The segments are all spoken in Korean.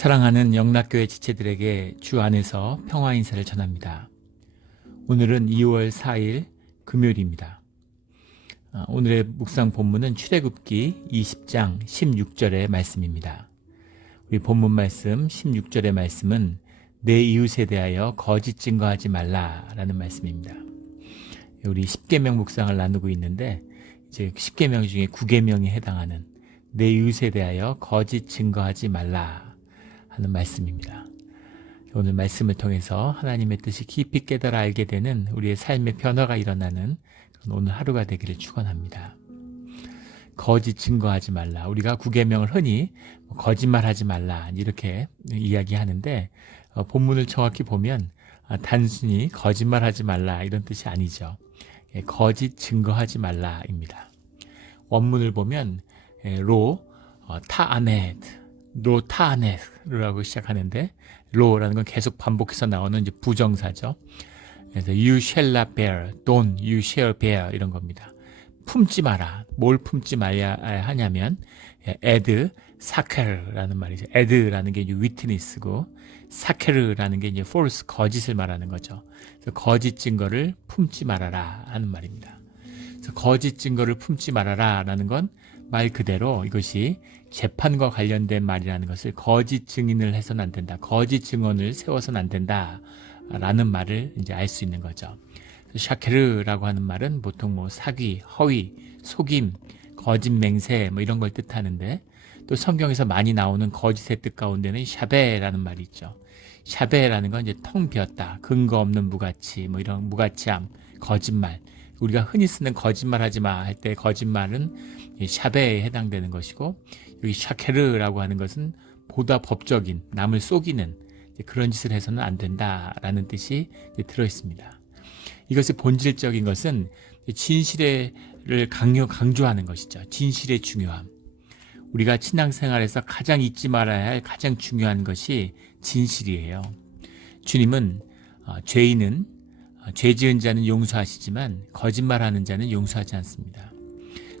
사랑하는 영락교회 지체들에게 주 안에서 평화 인사를 전합니다. 오늘은 2월 4일 금요일입니다. 오늘의 묵상 본문은 출애굽기 20장 16절의 말씀입니다. 우리 본문 말씀 16절의 말씀은 내 이웃에 대하여 거짓 증거하지 말라라는 말씀입니다. 우리 10계명 묵상을 나누고 있는데 이제 10계명 중에 9계명에 해당하는 내 이웃에 대하여 거짓 증거하지 말라 하는 말씀입니다. 오늘 말씀을 통해서 하나님의 뜻이 깊이 깨달아 알게 되는 우리의 삶의 변화가 일어나는 그런 오늘 하루가 되기를 축원합니다. 거짓 증거하지 말라. 우리가 9계명을 흔히 거짓말하지 말라 이렇게 이야기하는데 본문을 정확히 보면 단순히 거짓말하지 말라 이런 뜻이 아니죠. 거짓 증거하지 말라입니다. 원문을 보면 타아넷라고 시작하는데 로라는 건 계속 반복해서 나오는 이제 부정사죠. 그래서 you shall not bear, don't you shall bear 이런 겁니다. 품지 마라. 뭘 품지 말아야 하냐면 에드 사케르라는 말이죠. 에드라는 게 이제 위트니스고 사케르라는 게 이제 false 거짓을 말하는 거죠. 그래서 거짓 증거를 품지 말아라 하는 말입니다. 그래서 거짓 증거를 품지 말아라라는 건 말 그대로 이것이 재판과 관련된 말이라는 것을 거짓 증인을 해서는 안 된다. 거짓 증언을 세워서는 안 된다라는 말을 이제 알 수 있는 거죠. 샤케르라고 하는 말은 보통 사기, 허위, 속임, 거짓 맹세 이런 걸 뜻하는데 또 성경에서 많이 나오는 거짓의 뜻 가운데는 샤베라는 말이 있죠. 샤베라는 건 이제 텅 비었다, 근거 없는 무가치, 이런 무가치함, 거짓말. 우리가 흔히 쓰는 거짓말하지 마 할 때 거짓말은 샤베에 해당되는 것이고 여기 샤케르라고 하는 것은 보다 법적인 남을 속이는 그런 짓을 해서는 안 된다라는 뜻이 들어 있습니다. 이것의 본질적인 것은 진실을 강조하는 것이죠. 진실의 중요함. 우리가 신앙생활에서 가장 잊지 말아야 할 가장 중요한 것이 진실이에요. 주님은 죄 지은 자는 용서하시지만 거짓말하는 자는 용서하지 않습니다.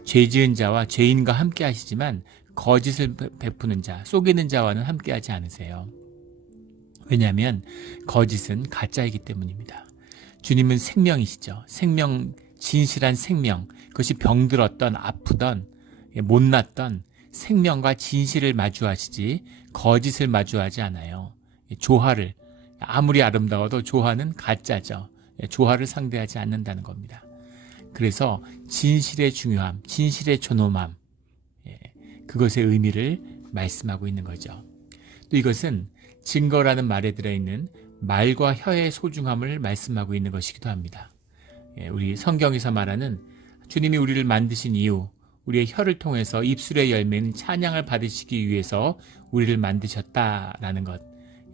죄 지은 자와 죄인과 함께 하시지만 거짓을 베푸는 자, 속이는 자와는 함께 하지 않으세요. 왜냐하면 거짓은 가짜이기 때문입니다. 주님은 생명이시죠. 생명, 진실한 생명, 그것이 병들었던 아프던 못났던 생명과 진실을 마주하시지 거짓을 마주하지 않아요. 조화를 아무리 아름다워도 조화는 가짜죠. 조화를 상대하지 않는다는 겁니다. 그래서 진실의 중요함, 진실의 존엄함, 그것의 의미를 말씀하고 있는 거죠. 또 이것은 증거라는 말에 들어있는 말과 혀의 소중함을 말씀하고 있는 것이기도 합니다. 우리 성경에서 말하는 주님이 우리를 만드신 이유, 우리의 혀를 통해서 입술의 열매는 찬양을 받으시기 위해서 우리를 만드셨다라는 것,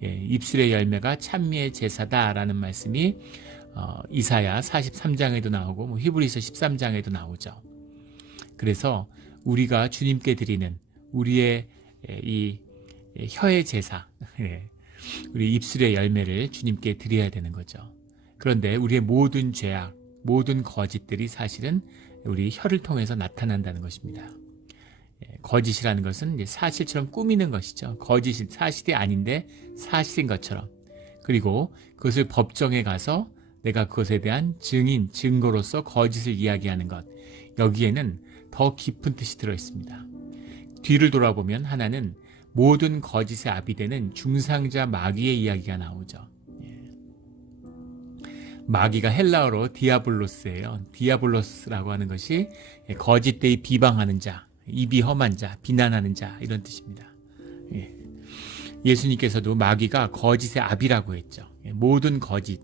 입술의 열매가 찬미의 제사다라는 말씀이 이사야 43장에도 나오고 히브리서 13장에도 나오죠. 그래서 우리가 주님께 드리는 우리의 이 혀의 제사, 우리 입술의 열매를 주님께 드려야 되는 거죠. 그런데 우리의 모든 죄악, 모든 거짓들이 사실은 우리 혀를 통해서 나타난다는 것입니다. 거짓이라는 것은 사실처럼 꾸미는 것이죠. 거짓이 사실이 아닌데 사실인 것처럼. 그리고 그것을 법정에 가서 내가 그것에 대한 증인, 증거로서 거짓을 이야기하는 것. 여기에는 더 깊은 뜻이 들어있습니다. 뒤를 돌아보면 하나는 모든 거짓의 압이 되는 중상자 마귀의 이야기가 나오죠. 마귀가 헬라어로 디아블로스예요. 디아블로스라고 하는 것이 거짓되이 비방하는 자, 입이 험한 자, 비난하는 자 이런 뜻입니다. 예수님께서도 마귀가 거짓의 압이라고 했죠. 모든 거짓,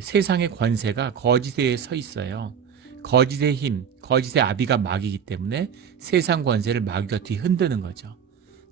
세상의 권세가 거짓에 서 있어요. 거짓의 힘, 거짓의 압이가 마귀이기 때문에 세상 권세를 마귀가 뒤흔드는 거죠.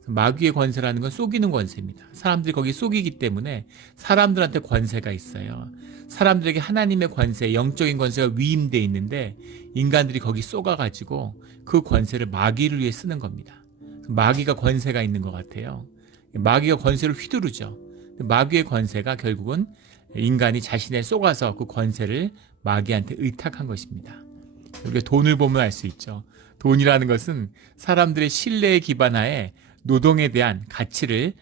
마귀의 권세라는 건 속이는 권세입니다. 사람들이 거기 속이기 때문에 사람들한테 권세가 있어요. 사람들에게 하나님의 권세, 영적인 권세가 위임되어 있는데 인간들이 거기 쏘가가지고 그 권세를 마귀를 위해 쓰는 겁니다. 마귀가 권세가 있는 것 같아요. 마귀가 권세를 휘두르죠. 마귀의 권세가 결국은 인간이 자신에 쏘가서 그 권세를 마귀한테 의탁한 것입니다. 우리가 돈을 보면 알 수 있죠. 돈이라는 것은 사람들의 신뢰에 기반하에 노동에 대한 가치를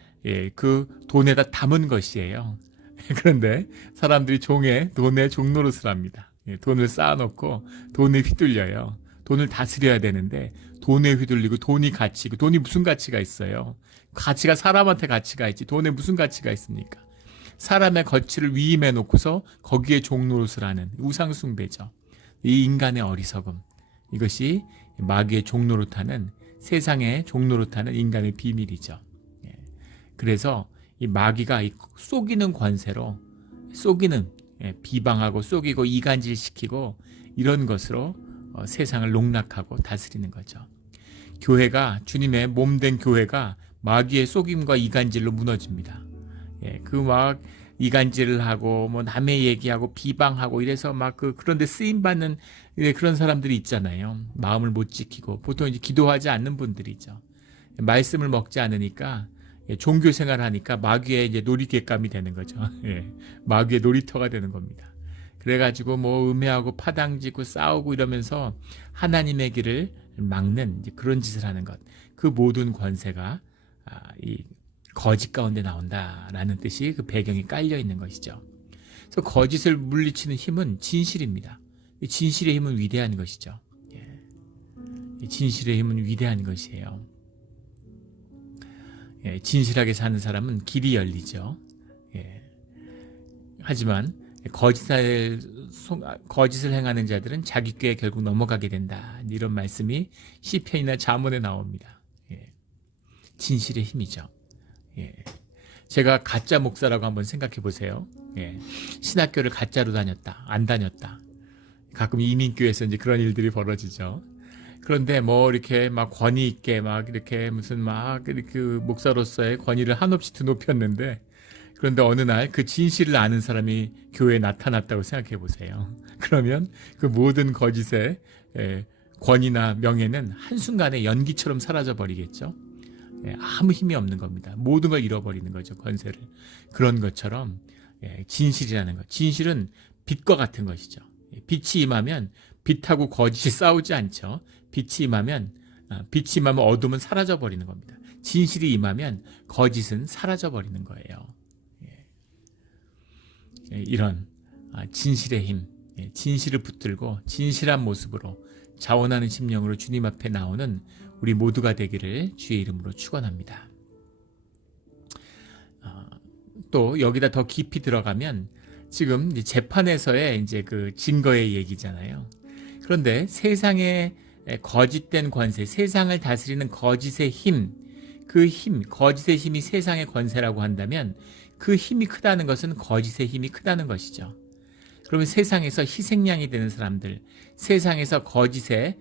그 돈에다 담은 것이에요. 그런데 사람들이 돈의 종노릇을 합니다. 돈을 쌓아놓고 돈에 휘둘려요. 돈을 다스려야 되는데 돈에 휘둘리고 돈이 가치고, 돈이 무슨 가치가 있어요? 가치가 사람한테 가치가 있지 돈에 무슨 가치가 있습니까? 사람의 가치를 위임해 놓고서 거기에 종노릇을 하는 우상숭배죠. 이 인간의 어리석음, 이것이 마귀의 종노릇하는, 세상의 종노릇하는 인간의 비밀이죠. 그래서 이 마귀가 이 속이는 권세로, 비방하고 속이고 이간질시키고 이런 것으로 세상을 농락하고 다스리는 거죠. 교회가, 주님의 몸된 교회가 마귀의 속임과 이간질로 무너집니다. 그 막 이간질을 하고 뭐 남의 얘기하고 비방하고 이래서 막 그런데 쓰임 받는 그런 사람들이 있잖아요. 마음을 못 지키고 보통 이제 기도하지 않는 분들이죠. 말씀을 먹지 않으니까, 종교 생활하니까 마귀의 이제 놀이개감이 되는 거죠. 마귀의 놀이터가 되는 겁니다. 그래가지고 뭐 음해하고 파당지고 싸우고 이러면서 하나님의 길을 막는 이제 그런 짓을 하는 것, 그 모든 권세가 이 거짓 가운데 나온다라는 뜻이 그 배경이 깔려 있는 것이죠. 그래서 거짓을 물리치는 힘은 진실입니다. 이 진실의 힘은 위대한 것이죠. 이 진실의 힘은 위대한 것이에요. 진실하게 사는 사람은 길이 열리죠. 하지만 거짓을 행하는 자들은 자기 꾀에 결국 넘어가게 된다. 이런 말씀이 시편이나 잠언에 나옵니다. 진실의 힘이죠. 제가 가짜 목사라고 한번 생각해 보세요. 신학교를 가짜로 다녔다, 안 다녔다. 가끔 이민교회에서 이제 그런 일들이 벌어지죠. 그런데 뭐 이렇게 막 권위 있게 막 이렇게 무슨 막 이렇게 목사로서의 권위를 한없이 높였는데, 그런데 어느 날 그 진실을 아는 사람이 교회에 나타났다고 생각해 보세요. 그러면 그 모든 거짓의 권위나 명예는 한순간에 연기처럼 사라져 버리겠죠. 아무 힘이 없는 겁니다. 모든 걸 잃어버리는 거죠, 권세를. 그런 것처럼 진실이라는 것, 진실은 빛과 같은 것이죠. 빛이 임하면 빛하고 거짓이 싸우지 않죠. 빛이 임하면 어둠은 사라져 버리는 겁니다. 진실이 임하면 거짓은 사라져 버리는 거예요. 이런 진실의 힘, 진실을 붙들고 진실한 모습으로 자원하는 심령으로 주님 앞에 나오는 우리 모두가 되기를 주의 이름으로 축원합니다. 또 여기다 더 깊이 들어가면 지금 재판에서의 이제 그 증거의 얘기잖아요. 그런데 세상의 거짓된 권세, 세상을 다스리는 거짓의 힘, 거짓의 힘이 세상의 권세라고 한다면 그 힘이 크다는 것은 거짓의 힘이 크다는 것이죠. 그러면 세상에서 희생양이 되는 사람들, 세상에서 거짓의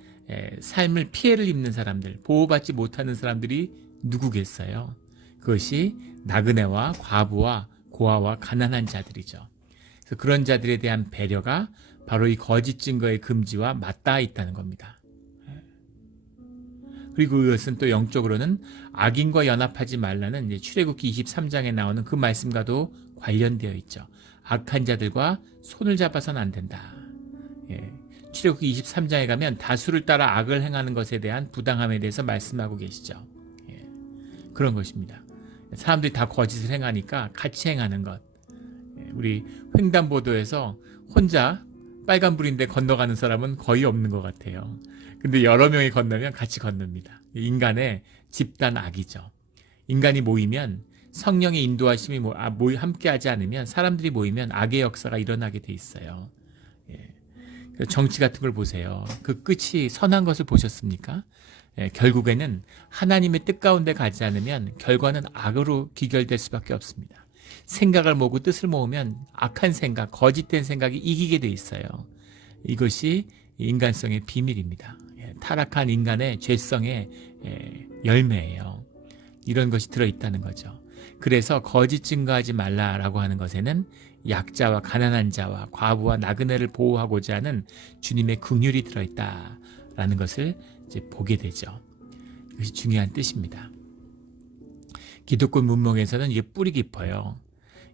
삶을 피해를 입는 사람들, 보호받지 못하는 사람들이 누구겠어요? 그것이 나그네와 과부와 고아와 가난한 자들이죠. 그래서 그런 자들에 대한 배려가 바로 이 거짓 증거의 금지와 맞닿아 있다는 겁니다. 그리고 이것은 또 영적으로는 악인과 연합하지 말라는 이제 출애굽기 23장에 나오는 그 말씀과도 관련되어 있죠. 악한 자들과 손을 잡아서는 안 된다. 출애굽기 23장에 가면 다수를 따라 악을 행하는 것에 대한 부당함에 대해서 말씀하고 계시죠. 그런 것입니다. 사람들이 다 거짓을 행하니까 같이 행하는 것. 우리 횡단보도에서 혼자 빨간불인데 건너가는 사람은 거의 없는 것 같아요. 근데 여러 명이 건너면 같이 건넙니다. 인간의 집단 악이죠. 인간이 모이면, 성령의 인도하심이 함께하지 않으면, 사람들이 모이면 악의 역사가 일어나게 돼 있어요. 정치 같은 걸 보세요. 그 끝이 선한 것을 보셨습니까? 결국에는 하나님의 뜻 가운데 가지 않으면 결과는 악으로 귀결될 수밖에 없습니다. 생각을 모으고 뜻을 모으면 악한 생각, 거짓된 생각이 이기게 돼 있어요. 이것이 인간성의 비밀입니다. 타락한 인간의 죄성의 열매예요. 이런 것이 들어있다는 거죠. 그래서 거짓 증거하지 말라라고 하는 것에는 약자와 가난한 자와 과부와 나그네를 보호하고자 하는 주님의 긍휼이 들어있다라는 것을 이제 보게 되죠. 이것이 중요한 뜻입니다. 기독교 문명에서는 이게 뿌리 깊어요.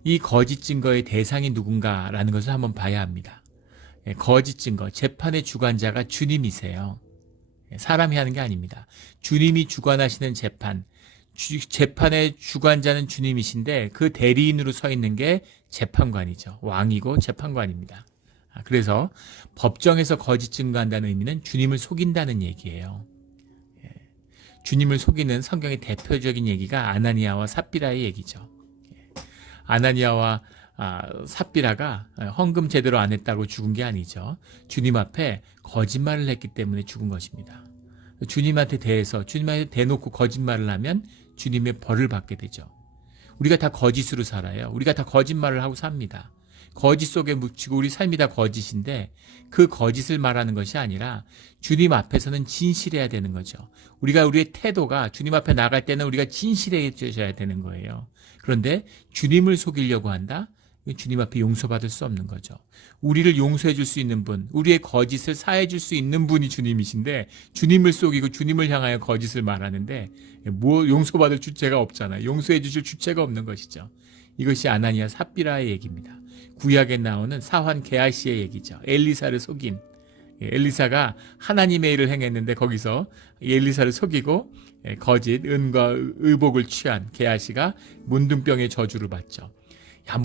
이 거짓 증거의 대상이 누군가라는 것을 한번 봐야 합니다. 거짓 증거, 재판의 주관자가 주님이세요. 사람이 하는 게 아닙니다. 주님이 주관하시는 재판, 재판의 주관자는 주님이신데 그 대리인으로 서 있는 게 재판관이죠. 왕이고 재판관입니다. 그래서 법정에서 거짓 증거한다는 의미는 주님을 속인다는 얘기예요. 주님을 속이는 성경의 대표적인 얘기가 아나니아와 삽비라의 얘기죠. 아나니아와 삽비라가 헌금 제대로 안 했다고 죽은 게 아니죠. 주님 앞에 거짓말을 했기 때문에 죽은 것입니다. 주님한테 대놓고 거짓말을 하면 주님의 벌을 받게 되죠. 우리가 다 거짓으로 살아요. 우리가 다 거짓말을 하고 삽니다. 거짓 속에 묻히고 우리 삶이 다 거짓인데 그 거짓을 말하는 것이 아니라 주님 앞에서는 진실해야 되는 거죠. 우리의 태도가 주님 앞에 나갈 때는 우리가 진실해져야 되는 거예요. 그런데 주님을 속이려고 한다? 주님 앞에 용서받을 수 없는 거죠. 우리를 용서해 줄 수 있는 분, 우리의 거짓을 사해 줄 수 있는 분이 주님이신데 주님을 속이고 주님을 향하여 거짓을 말하는데 용서받을 주체가 없잖아요. 용서해 주실 주체가 없는 것이죠. 이것이 아나니아 삽비라의 얘기입니다. 구약에 나오는 사환 게하시의 얘기죠. 엘리사를 속인, 엘리사가 하나님의 일을 행했는데 거기서 엘리사를 속이고 거짓, 은과 의복을 취한 게하시가 문둥병의 저주를 받죠.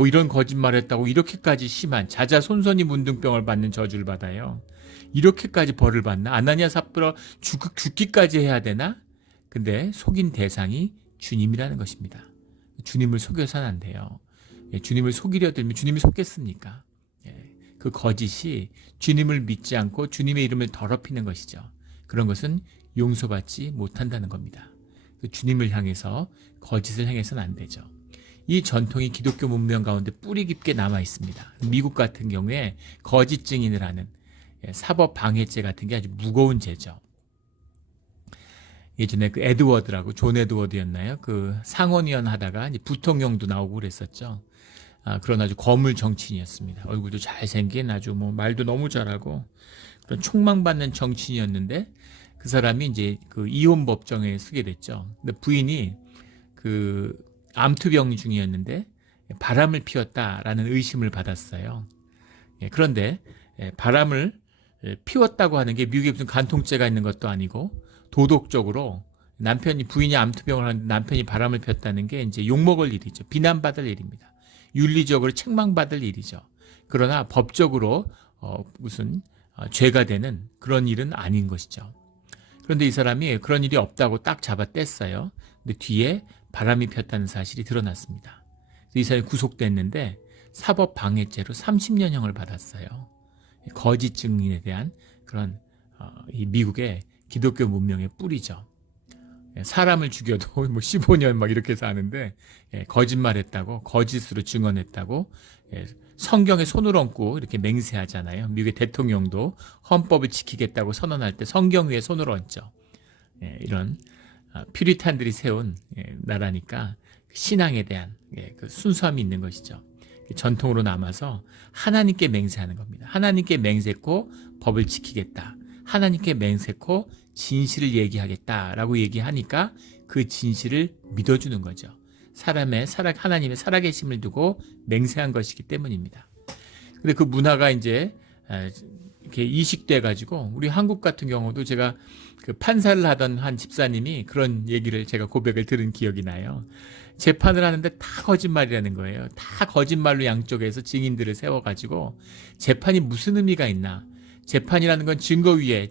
이런 거짓말 했다고 이렇게까지 심한 자자손손이 문둥병을 받는 저주를 받아요. 이렇게까지 벌을 받나? 아나니아 삽비라 죽기까지 해야 되나? 근데 속인 대상이 주님이라는 것입니다. 주님을 속여서는 안 돼요. 주님을 속이려 들면 주님이 속겠습니까? 그 거짓이 주님을 믿지 않고 주님의 이름을 더럽히는 것이죠. 그런 것은 용서받지 못한다는 겁니다. 주님을 향해서 거짓을 행해서는 안 되죠. 이 전통이 기독교 문명 가운데 뿌리 깊게 남아 있습니다. 미국 같은 경우에 거짓 증인을 하는 사법 방해죄 같은 게 아주 무거운 죄죠. 예전에 그 에드워드라고 존 에드워드였나요? 그 상원의원 하다가 이제 부통령도 나오고 그랬었죠. 그런 아주 거물 정치인이었습니다. 얼굴도 잘생긴 아주 말도 너무 잘하고 그런 촉망받는 정치인이었는데 그 사람이 이제 그 이혼 법정에 서게 됐죠. 근데 부인이 그 암투병 중이었는데 바람을 피웠다라는 의심을 받았어요. 그런데 바람을 피웠다고 하는 게 미국에 무슨 간통죄가 있는 것도 아니고 도덕적으로 부인이 암투병을 하는데 남편이 바람을 피웠다는 게 이제 욕먹을 일이죠. 비난받을 일입니다. 윤리적으로 책망받을 일이죠. 그러나 법적으로 무슨 죄가 되는 그런 일은 아닌 것이죠. 그런데 이 사람이 그런 일이 없다고 딱 잡아뗐어요. 근데 뒤에 바람이 폈다는 사실이 드러났습니다. 이 사람이 구속됐는데 사법 방해죄로 30년형을 받았어요. 거짓 증인에 대한 그런 이 미국의 기독교 문명의 뿌리죠. 사람을 죽여도 15년 이렇게 해서 하는데 거짓말했다고 거짓으로 증언했다고 성경에 손을 얹고 이렇게 맹세하잖아요. 미국의 대통령도 헌법을 지키겠다고 선언할 때 성경 위에 손을 얹죠. 이런 퓨리탄들이 세운 나라니까 신앙에 대한 그 순수함이 있는 것이죠. 전통으로 남아서 하나님께 맹세하는 겁니다. 하나님께 맹세코 법을 지키겠다. 하나님께 맹세코 진실을 얘기하겠다라고 얘기하니까 그 진실을 믿어주는 거죠. 하나님의 살아계심을 두고 맹세한 것이기 때문입니다. 근데 그 문화가 이제 이렇게 이식돼 가지고 우리 한국 같은 경우도 제가 그 판사를 하던 한 집사님이 그런 얘기를 제가 고백을 들은 기억이 나요. 재판을 하는데 다 거짓말이라는 거예요. 다 거짓말로 양쪽에서 증인들을 세워가지고 재판이 무슨 의미가 있나? 재판이라는 건 증언 위에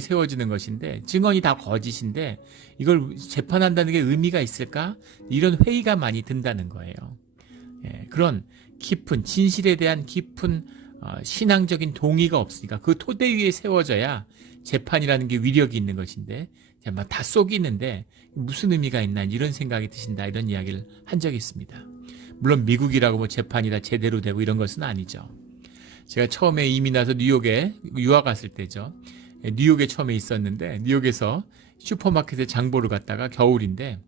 세워지는 것인데 증언이 다 거짓인데 이걸 재판한다는 게 의미가 있을까? 이런 회의가 많이 든다는 거예요. 그런 깊은 진실에 대한 깊은 신앙적인 동의가 없으니까 그 토대 위에 세워져야 재판이라는 게 위력이 있는 것인데 다 속이는데 무슨 의미가 있나 이런 생각이 드신다 이런 이야기를 한 적이 있습니다. 물론 미국이라고 재판이 다 제대로 되고 이런 것은 아니죠. 제가 처음에 이민 와서 뉴욕에 유학 갔을 때죠. 뉴욕에 처음에 있었는데 뉴욕에서 슈퍼마켓에 장 보러 갔다가 겨울인데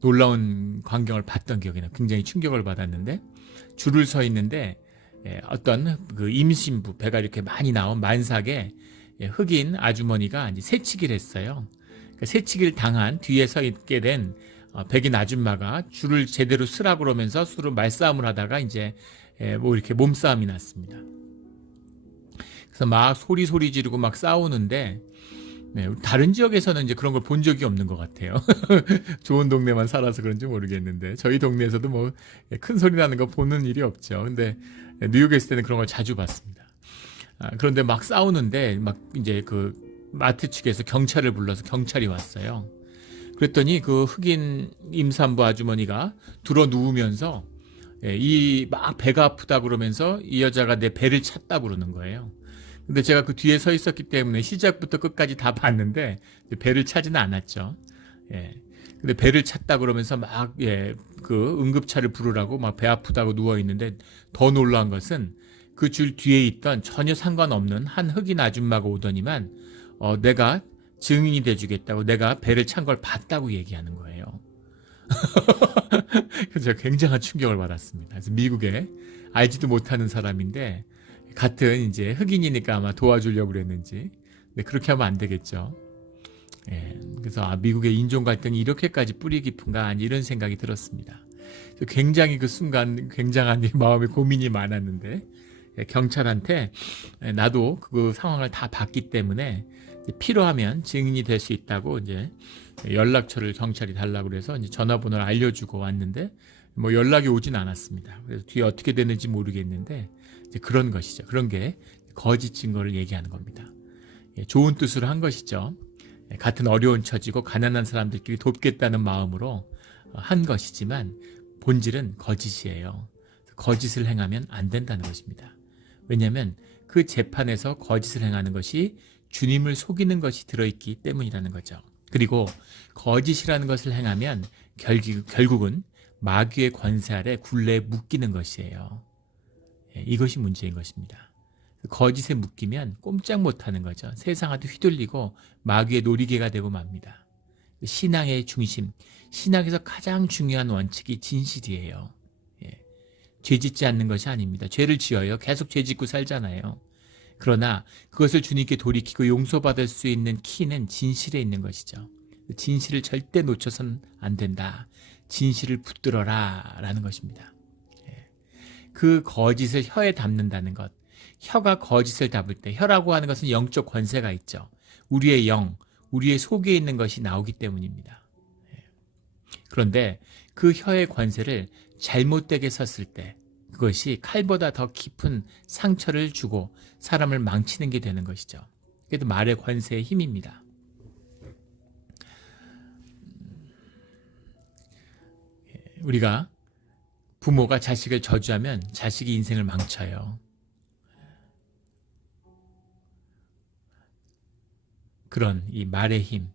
놀라운 광경을 봤던 기억이 나요. 굉장히 충격을 받았는데 줄을 서 있는데 어떤 그 임신부 배가 이렇게 많이 나온 만삭에 흑인 아주머니가 이제 새치기를 했어요. 그러니까 새치기를 당한 뒤에 서 있게 된 백인 아줌마가 줄을 제대로 쓰라고 그러면서 서로 말싸움을 하다가 이제 이렇게 몸싸움이 났습니다. 그래서 막 소리 지르고 막 싸우는데 네, 다른 지역에서는 이제 그런 걸 본 적이 없는 것 같아요. 좋은 동네만 살아서 그런지 모르겠는데 저희 동네에서도 뭐 큰 소리 나는 거 보는 일이 없죠. 근데 뉴욕에 있을 때는 그런 걸 자주 봤습니다. 그런데 막 싸우는데 막 이제 그 마트 측에서 경찰을 불러서 경찰이 왔어요. 그랬더니 그 흑인 임산부 아주머니가 들어 누우면서 이 막 배가 아프다 그러면서 이 여자가 내 배를 찼다 그러는 거예요. 근데 제가 그 뒤에 서 있었기 때문에 시작부터 끝까지 다 봤는데 배를 차지는 않았죠. 예. 근데 배를 찼다 그러면서 막 그 응급차를 부르라고 막 배 아프다고 누워 있는데 더 놀라운 것은 그 줄 뒤에 있던 전혀 상관없는 한 흑인 아줌마가 오더니만 내가 증인이 돼주겠다고 내가 배를 찬 걸 봤다고 얘기하는 거예요. 그래서 제가 굉장한 충격을 받았습니다. 그래서 미국에 알지도 못하는 사람인데 같은 이제 흑인이니까 아마 도와주려고 그랬는지. 근데 그렇게 하면 안 되겠죠. 예, 그래서 미국의 인종 갈등이 이렇게까지 뿌리 깊은가 이런 생각이 들었습니다. 굉장히 그 순간 굉장한 마음의 고민이 많았는데 경찰한테 나도 그 상황을 다 봤기 때문에 필요하면 증인이 될 수 있다고 이제 연락처를 경찰이 달라고 그래서 이제 전화번호를 알려주고 왔는데 뭐 연락이 오진 않았습니다. 그래서 뒤에 어떻게 됐는지 모르겠는데 이제 그런 것이죠. 그런 게 거짓 증거를 얘기하는 겁니다. 좋은 뜻으로 한 것이죠. 같은 어려운 처지고 가난한 사람들끼리 돕겠다는 마음으로 한 것이지만 본질은 거짓이에요. 거짓을 행하면 안 된다는 것입니다. 왜냐하면 그 재판에서 거짓을 행하는 것이 주님을 속이는 것이 들어있기 때문이라는 거죠. 그리고 거짓이라는 것을 행하면 결국은 마귀의 권세 아래 굴레에 묶이는 것이에요. 이것이 문제인 것입니다. 거짓에 묶이면 꼼짝 못하는 거죠. 세상한테 휘둘리고 마귀의 놀이개가 되고 맙니다. 신앙의 중심, 신학에서 가장 중요한 원칙이 진실이에요. 죄 짓지 않는 것이 아닙니다. 죄를 지어요. 계속 죄 짓고 살잖아요. 그러나 그것을 주님께 돌이키고 용서받을 수 있는 키는 진실에 있는 것이죠. 진실을 절대 놓쳐선 안 된다. 진실을 붙들어라 라는 것입니다. 그 거짓을 혀에 담는다는 것. 혀가 거짓을 담을 때 혀라고 하는 것은 영적 권세가 있죠. 우리의 영, 우리의 속에 있는 것이 나오기 때문입니다. 그런데 그 혀의 권세를 잘못되게 썼을 때 그것이 칼보다 더 깊은 상처를 주고 사람을 망치는 게 되는 것이죠. 그래도 말의 권세의 힘입니다. 우리가 부모가 자식을 저주하면 자식이 인생을 망쳐요. 그런 이 말의 힘,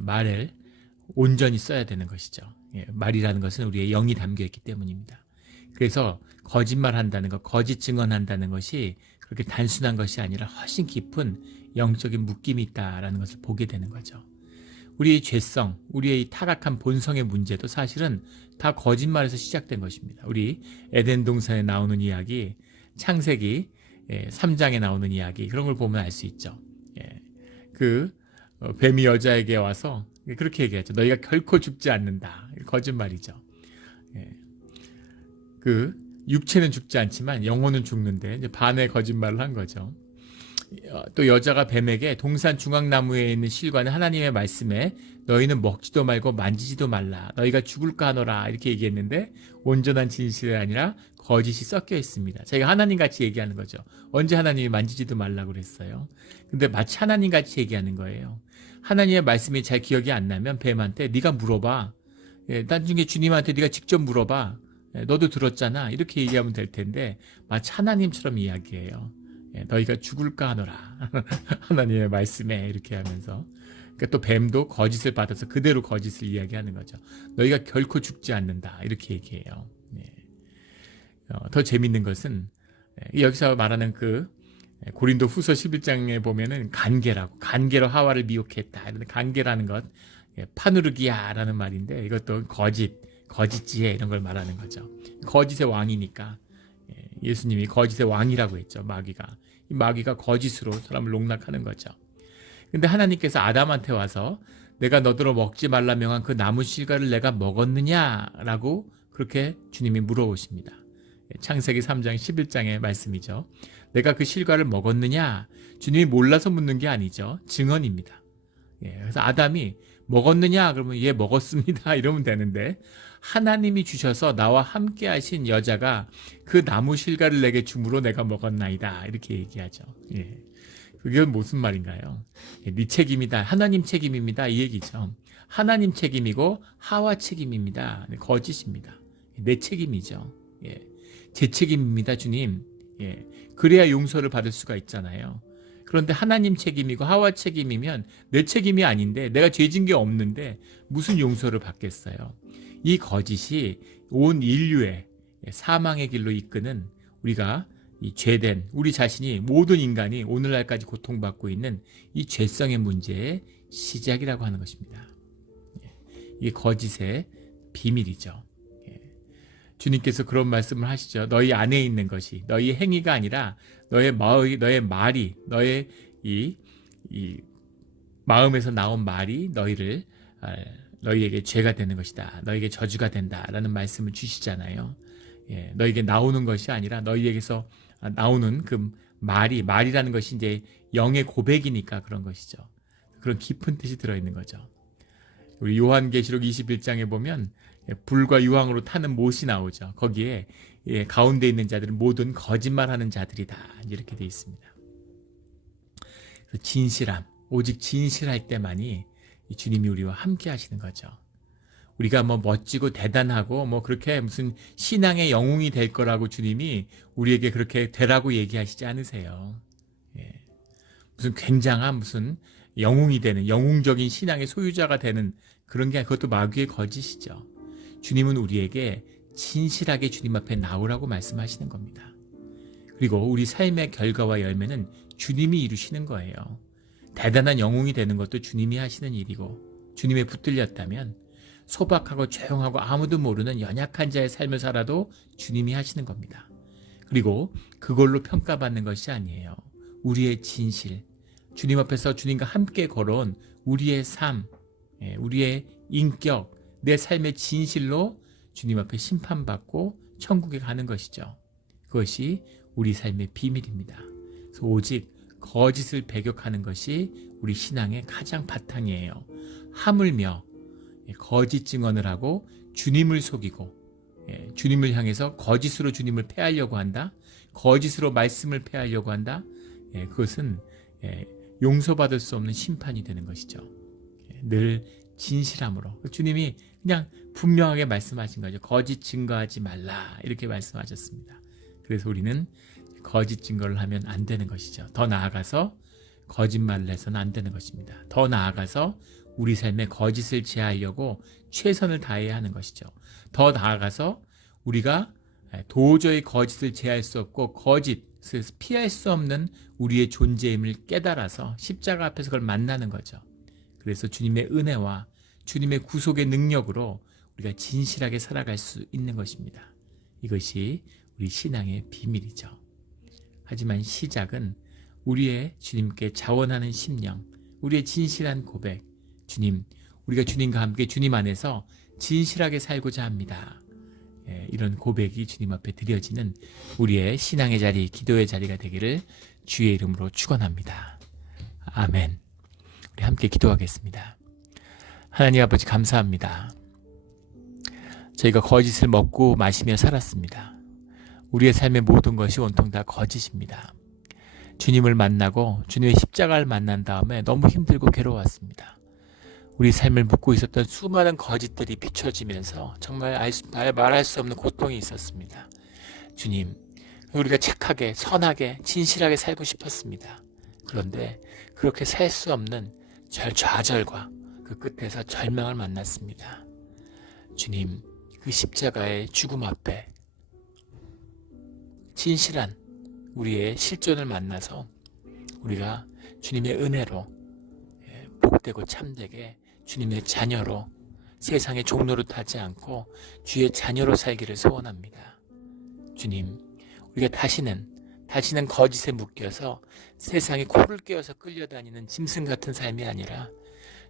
말을 온전히 써야 되는 것이죠. 말이라는 것은 우리의 영이 담겨있기 때문입니다. 그래서 거짓말한다는 것, 거짓 증언한다는 것이 그렇게 단순한 것이 아니라 훨씬 깊은 영적인 묶임이 있다라는 것을 보게 되는 거죠. 우리의 죄성, 우리의 이 타락한 본성의 문제도 사실은 다 거짓말에서 시작된 것입니다. 우리 에덴 동산에 나오는 이야기, 창세기 3장에 나오는 이야기, 그런 걸 보면 알 수 있죠. 뱀이 여자에게 와서 그렇게 얘기하죠. 너희가 결코 죽지 않는다. 거짓말이죠. 육체는 죽지 않지만 영혼은 죽는데 이제 반의 거짓말을 한 거죠. 또 여자가 뱀에게 동산 중앙나무에 있는 실과는 하나님의 말씀에 너희는 먹지도 말고 만지지도 말라. 너희가 죽을까 하노라. 이렇게 얘기했는데 온전한 진실이 아니라 거짓이 섞여 있습니다. 자기가 하나님같이 얘기하는 거죠. 언제 하나님이 만지지도 말라고 그랬어요. 근데 마치 하나님같이 얘기하는 거예요. 하나님의 말씀이 잘 기억이 안 나면 뱀한테 네가 물어봐. 나중에 주님한테 네가 직접 물어봐. 너도 들었잖아. 이렇게 얘기하면 될 텐데 마치 하나님처럼 이야기해요. 너희가 죽을까 하노라. 하나님의 말씀에 이렇게 하면서 그러니까 또 뱀도 거짓을 받아서 그대로 거짓을 이야기하는 거죠. 너희가 결코 죽지 않는다. 이렇게 얘기해요. 더 재밌는 것은 여기서 말하는 고린도 후서 11장에 보면은 간계로 하와를 미혹했다. 이런 간계라는 것, 파누르기야라는 말인데 이것도 거짓지혜 이런 걸 말하는 거죠. 거짓의 왕이니까 예수님이 거짓의 왕이라고 했죠. 마귀가 거짓으로 사람을 농락하는 거죠. 근데 하나님께서 아담한테 와서 내가 너더러 먹지 말라 명한 그 나무 실과를 내가 먹었느냐라고 그렇게 주님이 물어보십니다. 창세기 3장 11장의 말씀이죠. 내가 그 실과를 먹었느냐? 주님이 몰라서 묻는 게 아니죠. 증언입니다. 그래서 아담이 먹었느냐? 그러면 예, 먹었습니다. 이러면 되는데 하나님이 주셔서 나와 함께 하신 여자가 그 나무 실과를 내게 주므로 내가 먹었나이다. 이렇게 얘기하죠. 예. 그게 무슨 말인가요? 네 책임이다. 하나님 책임입니다. 이 얘기죠. 하나님 책임이고 하와 책임입니다. 거짓입니다. 내 책임이죠. 예. 제 책임입니다, 주님. 예. 그래야 용서를 받을 수가 있잖아요. 그런데 하나님 책임이고 하와 책임이면 내 책임이 아닌데 내가 죄진 게 없는데 무슨 용서를 받겠어요. 이 거짓이 온 인류의 사망의 길로 이끄는 우리가 이 죄된 우리 자신이 모든 인간이 오늘날까지 고통받고 있는 이 죄성의 문제의 시작이라고 하는 것입니다. 이게 거짓의 비밀이죠. 주님께서 그런 말씀을 하시죠. 너희 안에 있는 것이 너희 행위가 아니라 너의 말이 너의 이 마음에서 나온 말이 너희에게 죄가 되는 것이다. 너희에게 저주가 된다라는 말씀을 주시잖아요. 너희에게 나오는 것이 아니라 너희에게서 나오는 그 말이라는 것이 이제 영의 고백이니까 그런 것이죠. 그런 깊은 뜻이 들어있는 거죠. 우리 요한계시록 21장에 보면 불과 유황으로 타는 못이 나오죠. 거기에 가운데 있는 자들은 모든 거짓말하는 자들이다. 이렇게 되어 있습니다. 진실함, 오직 진실할 때만이 주님이 우리와 함께 하시는 거죠. 우리가 뭐 멋지고 대단하고 뭐 그렇게 무슨 신앙의 영웅이 될 거라고 주님이 우리에게 그렇게 되라고 얘기하시지 않으세요. 무슨 굉장한 무슨 영웅이 되는 영웅적인 신앙의 소유자가 되는 그런 게 그것도 마귀의 거짓이죠. 주님은 우리에게 진실하게 주님 앞에 나오라고 말씀하시는 겁니다. 그리고 우리 삶의 결과와 열매는 주님이 이루시는 거예요. 대단한 영웅이 되는 것도 주님이 하시는 일이고 주님에 붙들렸다면 소박하고 조용하고 아무도 모르는 연약한 자의 삶을 살아도 주님이 하시는 겁니다. 그리고 그걸로 평가받는 것이 아니에요. 우리의 진실, 주님 앞에서 주님과 함께 걸어온 우리의 삶, 우리의 인격, 내 삶의 진실로 주님 앞에 심판받고 천국에 가는 것이죠. 그것이 우리 삶의 비밀입니다. 그래서 오직 거짓을 배격하는 것이 우리 신앙의 가장 바탕이에요. 하물며 거짓 증언을 하고 주님을 속이고 주님을 향해서 거짓으로 주님을 패하려고 한다. 거짓으로 말씀을 패하려고 한다. 그것은 용서받을 수 없는 심판이 되는 것이죠. 늘 진실함으로 주님이 그냥 분명하게 말씀하신 거죠. 거짓 증거하지 말라 이렇게 말씀하셨습니다. 그래서 우리는 거짓 증거를 하면 안 되는 것이죠. 더 나아가서 거짓말을 해서는 안 되는 것입니다. 더 나아가서 우리 삶에 거짓을 제하려고 최선을 다해야 하는 것이죠. 더 나아가서 우리가 도저히 거짓을 제할 수 없고 거짓을 피할 수 없는 우리의 존재임을 깨달아서 십자가 앞에서 그걸 만나는 거죠. 그래서 주님의 은혜와 주님의 구속의 능력으로 우리가 진실하게 살아갈 수 있는 것입니다. 이것이 우리 신앙의 비밀이죠. 하지만 시작은 우리의 주님께 자원하는 심령, 우리의 진실한 고백, 주님, 우리가 주님과 함께 주님 안에서 진실하게 살고자 합니다. 이런 고백이 주님 앞에 드려지는 우리의 신앙의 자리, 기도의 자리가 되기를 주의 이름으로 축원합니다. 아멘. 우리 함께 기도하겠습니다. 하나님 아버지 감사합니다. 저희가 거짓을 먹고 마시며 살았습니다. 우리의 삶의 모든 것이 온통 다 거짓입니다. 주님을 만나고 주님의 십자가를 만난 다음에 너무 힘들고 괴로웠습니다. 우리 삶을 묻고 있었던 수많은 거짓들이 비춰지면서 정말 말할 수 없는 고통이 있었습니다. 주님, 우리가 착하게, 선하게, 진실하게 살고 싶었습니다. 그런데 그렇게 살 수 없는 좌절과 그 끝에서 절망을 만났습니다. 주님, 그 십자가의 죽음 앞에 진실한 우리의 실존을 만나서 우리가 주님의 은혜로 복되고 참되게 주님의 자녀로 세상의 종로로 타지 않고 주의 자녀로 살기를 소원합니다. 주님, 우리가 다시는 거짓에 묶여서 세상에 코를 꿰어서 끌려다니는 짐승 같은 삶이 아니라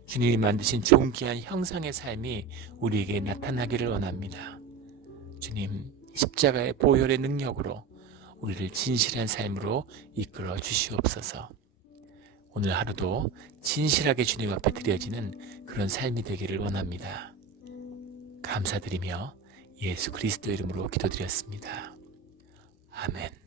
주님이 만드신 존귀한 형상의 삶이 우리에게 나타나기를 원합니다. 주님, 십자가의 보혈의 능력으로 우리를 진실한 삶으로 이끌어 주시옵소서. 오늘 하루도 진실하게 주님 앞에 드려지는 그런 삶이 되기를 원합니다. 감사드리며 예수 그리스도 이름으로 기도드렸습니다. 아멘.